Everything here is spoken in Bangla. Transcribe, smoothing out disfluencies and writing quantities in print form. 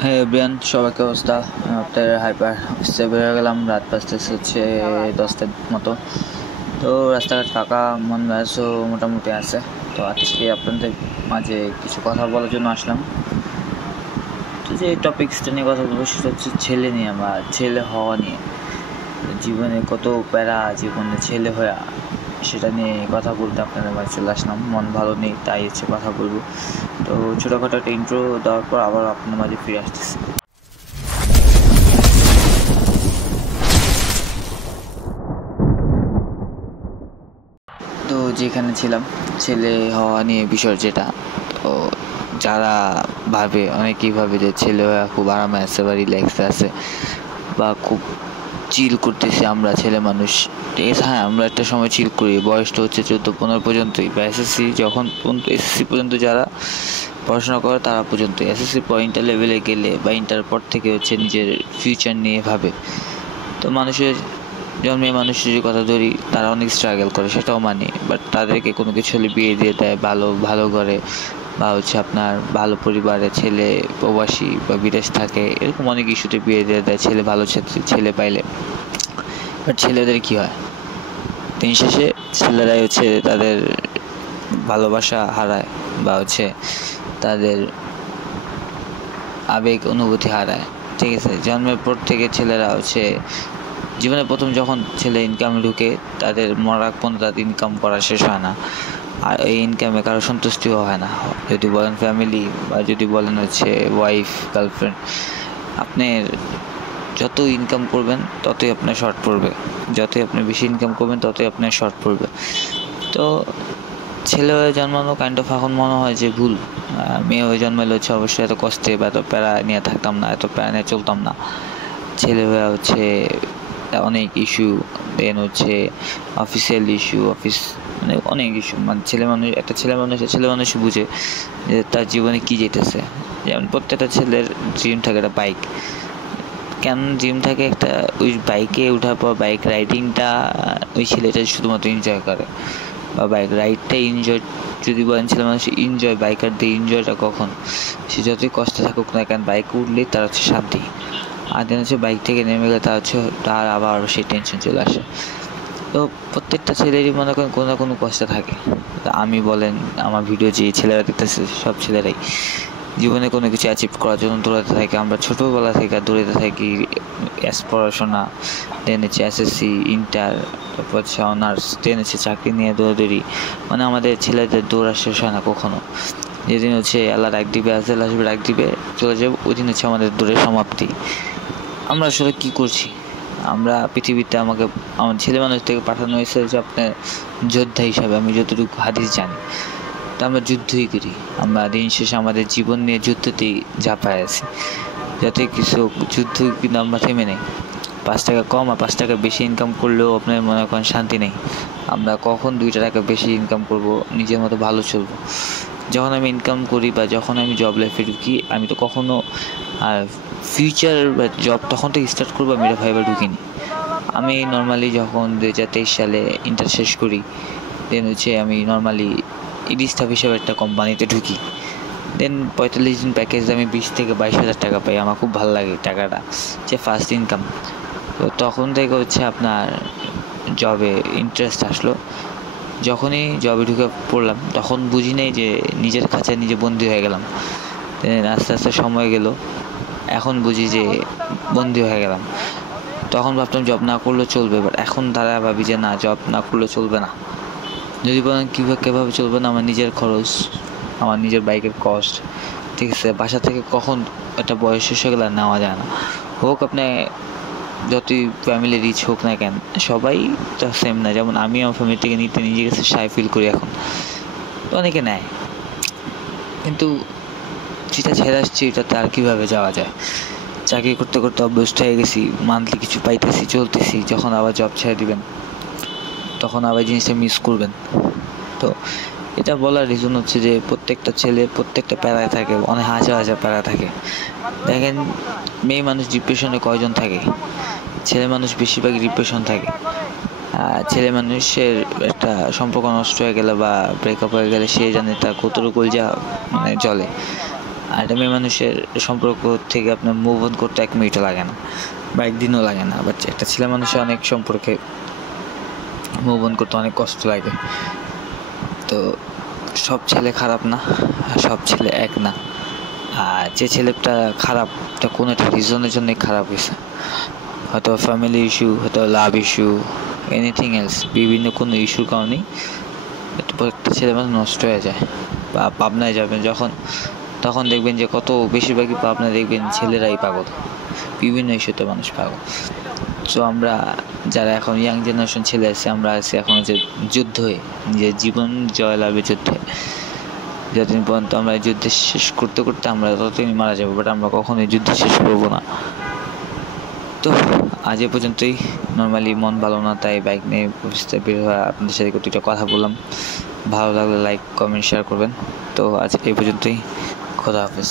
হ্যাঁ এভরিওয়ান, সবাইকে অবস্থা। আপনার হাইপার অফিসে বেরো গেলাম, রাত বাজতেছে হচ্ছে 10টার মতো। তো রাস্তাঘাট ফাঁকা, মন মেজাজও মোটামুটি আছে। তো আজকে আপনাদের মাঝে কিছু কথা বলার জন্য আসলাম। তো যে টপিক্সটা নিয়ে কথা বলবো সেটা হচ্ছে ছেলে নিয়ে বা ছেলে হওয়া নিয়ে। জীবনে কত প্যারা, জীবনে ছেলে হয়ে সেটা নিয়ে কথা বলতে আপনাদের মাঝে চলে আসলাম। মন ভালো নেই, তাই হচ্ছে কথা বলবো। তো ছোটোখাটো একটা ইন্ট্রো দেওয়ার পর আবার আপনার মাঝে ফিরে আসতেছি। তো যেখানে ছিলাম ছেলে হওয়া নিয়ে বিষয় যেটা, তো যারা ভাবে, অনেকেই ভাবে যে ছেলে হওয়া খুব আরামে আছে বা রিল্যাক্সে আছে বা খুব চিল করতেছি আমরা ছেলে মানুষ। ঠিক আছে, হ্যাঁ আমরা একটা সময় চিল করি, বয়সটা হচ্ছে 14-15 পর্যন্তই, বা এসএসসি যখন পর্যন্ত, এসএসসি পর্যন্ত যারা পড়াশোনা করে তারা পর্যন্ত। এসএসসি পর ইন্টার লেভেলে গেলে বা ইন্টার পর থেকে হচ্ছে নিজের ফিউচার নিয়ে ভাবে। তো মানুষের জন্মে মানুষের যদি কথা ধরি, তারা অনেক স্ট্রাগল করে, সেটাও মানি। বাট তাদেরকে কোনো কিছু হলে বিয়ে দিয়ে দেয় ভালো ভালো করে, বা হচ্ছে আপনার ভালো পরিবারে ছেলে প্রবাসী বা বিদেশ থাকে, এরকম অনেক ইস্যুতে বিয়ে দিয়ে দেয় ছেলে ভালো ছেলে পাইলে। বাট ছেলেদের কী হয়, দিন শেষে ছেলেরাই হচ্ছে তাদের ভালোবাসা হারায় বা হচ্ছে তাদের আবেগ অনুভূতি হারায়। ঠিক আছে, জন্মের পর থেকে ছেলেরা হচ্ছে জীবনে প্রথম যখন ছেলে ইনকামে ঢুকে, তাদের মরার আগ পর্যন্ত তাদের ইনকাম করা শেষ হয় না, আর এই ইনকামে কারো সন্তুষ্টিও হয় না। যদি বলেন ফ্যামিলি বা যদি বলেন হচ্ছে ওয়াইফ, গার্লফ্রেন্ড, আপনার যত ইনকাম করবেন ততই আপনার শর্ট পড়বে, যতই আপনি বেশি ইনকাম করবেন ততই আপনার শর্ট পড়বে। তো ছেলে হয়ে জন্মানো কাইন্ড অফ এখন মনে হয় যে ভুল। মেয়ে হয়ে জন্মালে হচ্ছে অবশ্যই এত কষ্টে বা এত প্যারা নিয়ে থাকতাম না, এত প্যারা নিয়ে চলতাম না। ছেলে হয়ে হচ্ছে অনেক ইস্যু, দেন হচ্ছে অফিসিয়াল ইস্যু, অফিস মানে অনেক ইস্যু। মানে ছেলে মানুষ বুঝে যে তার জীবনে কী যেতেছে। যেমন প্রত্যেকটা ছেলের ড্রিম থাকে একটা বাইক। কেন ড্রিম থাকে একটা, ওই বাইকে ওঠার পর বাইক রাইডিংটা ওই ছেলেটা শুধুমাত্র এনজয় করে, বা বাইক রাইডটা এনজয়। যদি বলেন ছেলে মানুষ এনজয় বাইকার দিয়ে এনজয়টা কখন, সে যতই কষ্টে থাকুক না কেন, বাইকে উঠলেই তার হচ্ছে শান্তি। আর দেন হচ্ছে বাইক থেকে নেমে গেলে তার আবার সেই টেনশন চলে আসে। তো প্রত্যেকটা ছেলেরই মনে করেন কোনো না কোনো কষ্ট থাকে। আমি বলেন, আমার ভিডিও যে ছেলেরা দেখতেছে, সব ছেলেরাই জীবনে কোনো কিছু অ্যাচিভ করার জন্য দৌড়াতে থাকে। আমরা ছোটোবেলা থেকে দৌড়াতে থাকি, পড়াশোনা, দেন হচ্ছে এসএসসি, ইন্টার, তারপর হচ্ছে অনার্স, দেন হচ্ছে চাকরি নিয়ে দৌড়াদৌড়ি। মানে আমাদের ছেলেদের দৌড়া শেষ হয় না কখনো। যেদিন হচ্ছে আল্লাহ ডাক দিবে, আজরাইল আসবে ডাক দিবে, চলে যাবো, ওই দিন হচ্ছে আমাদের দৌড়ের সমাপ্তি। আমরা আসলে কী করছি? আমরা পৃথিবীতে আমার ছেলে মানুষ থেকে পাঠানো হয়েছে যে আপনার যোদ্ধা হিসাবে, আমি যতটুকু হাদিস জানি। তো আমরা যুদ্ধই করি, আমরা দিন শেষে আমাদের জীবন নিয়ে যুদ্ধতেই ঝাঁপায় আছি। যাতে কিছু যুদ্ধ কিন্তু আমরা থেমে নেই। 5 টাকা কম আর 5 টাকা বেশি ইনকাম করলেও আপনার মনে করেন শান্তি নেই। আমরা কখন 2 টাকা বেশি ইনকাম করব, নিজের মতো ভালো চলবো। যখন আমি ইনকাম করি বা যখন আমি জব লাইফে ঢুকি, আমি তো কখনো ফিউচার বা জব তখন থেকে স্টার্ট করবো আমি এটা ভাইবা ঢুকিনি। আমি নর্মালি যখন 2023 সালে ইন্টার শেষ করি, দেন হচ্ছে আমি নর্মালি ইডি স্টাফ হিসেবে একটা কোম্পানিতে ঢুকি। দেন 45 দিন প্যাকেজ আমি 20 থেকে 22 হাজার টাকা পাই। আমার খুব ভালো লাগে টাকাটা, যে ফার্স্ট ইনকাম। তো তখন থেকে হচ্ছে আপনার জবে ইন্টারেস্ট আসলো। যখনই জবে ঢুকে পড়লাম তখন বুঝি নাই যে নিজের কাছে নিজে বন্দি হয়ে গেলাম। আস্তে আস্তে সময় গেল, এখন বুঝি যে বন্দি হয়ে গেলাম। তখন ভাবতাম জব না করলেও চলবে, বাট এখন তারা ভাবি যে না, জব না করলে চলবে না। যদি বলেন কীভাবে চলবে না, আমার নিজের খরচ, আমার নিজের বাইকের কস্ট, ঠিক আছে, বাসা থেকে কখন একটা বয়স শেষ হয়ে গেলে নেওয়া যায় না। হোক আপনি যতই ফ্যামিলি রিচ হোক না কেন, সবাই তো সেম না। যেমন আমি আমার ফ্যামিলি থেকে নিতে নিজে কাছে শাই ফিল করি এখন, তো অনেকে নেয়। কিন্তু যেটা ছেড়ে আসছি এটাতে আর কীভাবে যাওয়া যায়? চাকরি করতে করতে অভ্যস্ত হয়ে গেছি, মান্থলি কিছু পাইতেছি, চলতেছি। যখন আবার জব ছেড়ে দিবেন তখন আবার জিনিসটা মিস করবেন। তো এটা বলার রিজন হচ্ছে যে প্রত্যেকটা ছেলে প্রত্যেকটা প্যারায় থাকে, অনেক হাজার হাজার প্যারা থাকে। দেখেন, মেয়ে মানুষ ডিপ্রেশনে কয়জন থাকে? ছেলে মানুষ বেশিরভাগই ডিপ্রেশন থাকে। ছেলে মানুষের একটা সম্পর্ক নষ্ট হয়ে গেলে বা ব্রেকআপ হয়ে গেলে সে জানে তার কতটুকু কলজা মানে জ্বলে। আর একটা মেয়ে মানুষের সম্পর্ক থেকে আপনার মুভ অন করতে 1 মিনিটও লাগে না বা 1 দিনও লাগে না, বাট একটা ছেলে মানুষের অনেক সম্পর্কে মুভ অন করতে অনেক কষ্ট লাগে। তো সব ছেলে খারাপ না, আর সব ছেলে এক না। আর যে ছেলেটা খারাপ, এটা কোনো একটা রিজনের জন্যই খারাপ হয়েছে, হয়তো ফ্যামিলি ইস্যু, হয়তো লাভ ইস্যু, এনিথিং এলস, বিভিন্ন কোনো ইস্যুর কারণেই প্রত্যেকটা ছেলে মানুষ নষ্ট হয়ে যায়। বা পাবনায় যাবেন যখন, তখন দেখবেন যে কত বেশিরভাগই পাবনায় দেখবেন ছেলেরাই পাগল, বিভিন্ন ইস্যুতে মানুষ পাগল। সো আমরা যারা এখন ইয়াং জেনারেশন ছেলে আছে, আমরা আছি এখন যে যুদ্ধে, নিজের জীবন জয়লাভের যুদ্ধে। যতদিন পর্যন্ত আমরা এই যুদ্ধ শেষ করতে করতে আমরা ততদিনই মারা যাবো, বাট আমরা কখনোই যুদ্ধ শেষ করবো না। তো আজ এ পর্যন্তই। নর্মালি মন ভালো না, তাই বাইক নিয়ে অফিসে বের হয়ে আপনাদের সাথে দুটো কথা বললাম। ভালো লাগলে লাইক, কমেন্ট, শেয়ার করবেন। তো আজ এই পর্যন্তই। খোদা হাফেজ।